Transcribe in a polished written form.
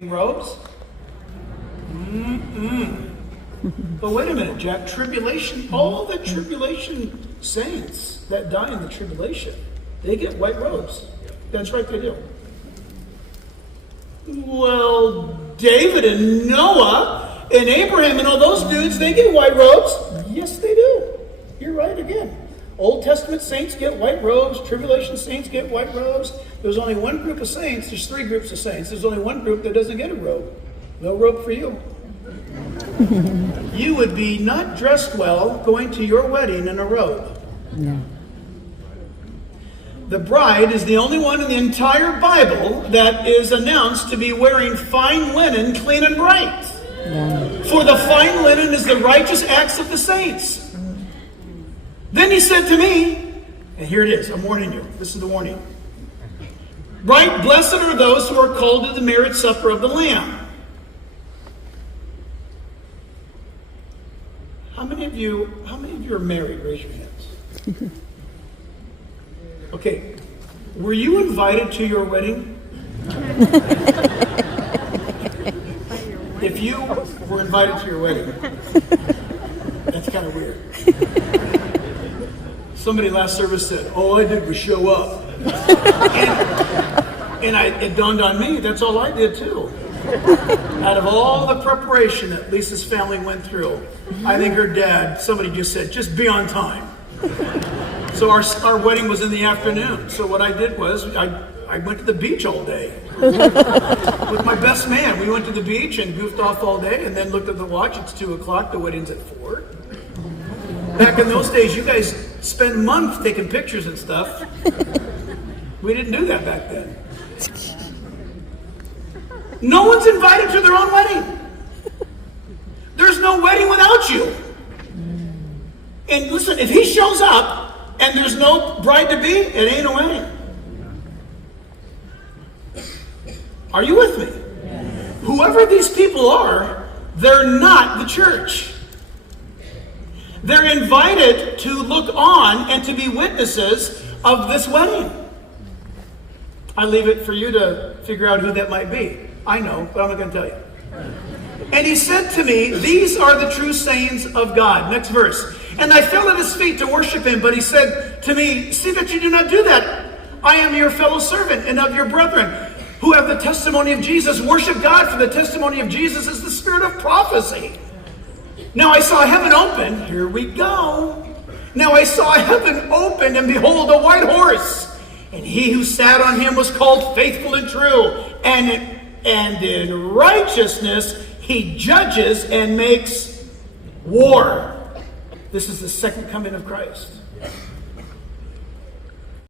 In robes? But wait a minute, Jack. Tribulation, all the tribulation saints that die in the tribulation, they get white robes. That's right, they do. Well, David and Noah and Abraham and all those dudes, they get white robes. Yes, they do. You're right again. Old Testament saints get white robes. Tribulation saints get white robes. There's only one group of saints. There's three groups of saints. There's only one group that doesn't get a robe. No robe for you. You would be not dressed well going to your wedding in a robe. No. The bride is the only one in the entire Bible that is announced to be wearing fine linen, clean and bright. No. For the fine linen is the righteous acts of the saints. Then he said to me, and here it is, I'm warning you. This is the warning. Right, blessed are those who are called to the marriage supper of the Lamb. How many of you are married? Raise your hands. Okay, were you invited to your wedding? If you were invited to your wedding, that's kind of weird. Somebody last service said, all I did was show up. And it dawned on me, that's all I did too. Out of all the preparation that Lisa's family went through, I think her dad, somebody just said, just be on time. So our wedding was in the afternoon. So what I did was, I went to the beach all day. With my best man. We went to the beach and goofed off all day and then looked at the watch. It's 2 o'clock. The wedding's at 4. Back in those days, you guys spend months taking pictures and stuff. We didn't do that back then. No one's invited to their own wedding. There's no wedding without you. And listen, if he shows up and there's no bride to be, it ain't a wedding. Are you with me? Whoever these people are, they're not the church. They're invited to look on and to be witnesses of this wedding. I leave it for you to figure out who that might be. I know, but I'm not going to tell you. And he said to me, these are the true sayings of God. Next verse. And I fell at his feet to worship him, but he said to me, see that you do not do that. I am your fellow servant and of your brethren who have the testimony of Jesus. Worship God, for the testimony of Jesus is the spirit of prophecy. Now I saw heaven open. Here we go. Now I saw heaven open, and behold, a white horse. And he who sat on him was called Faithful and True. And in righteousness he judges and makes war. This is the second coming of Christ.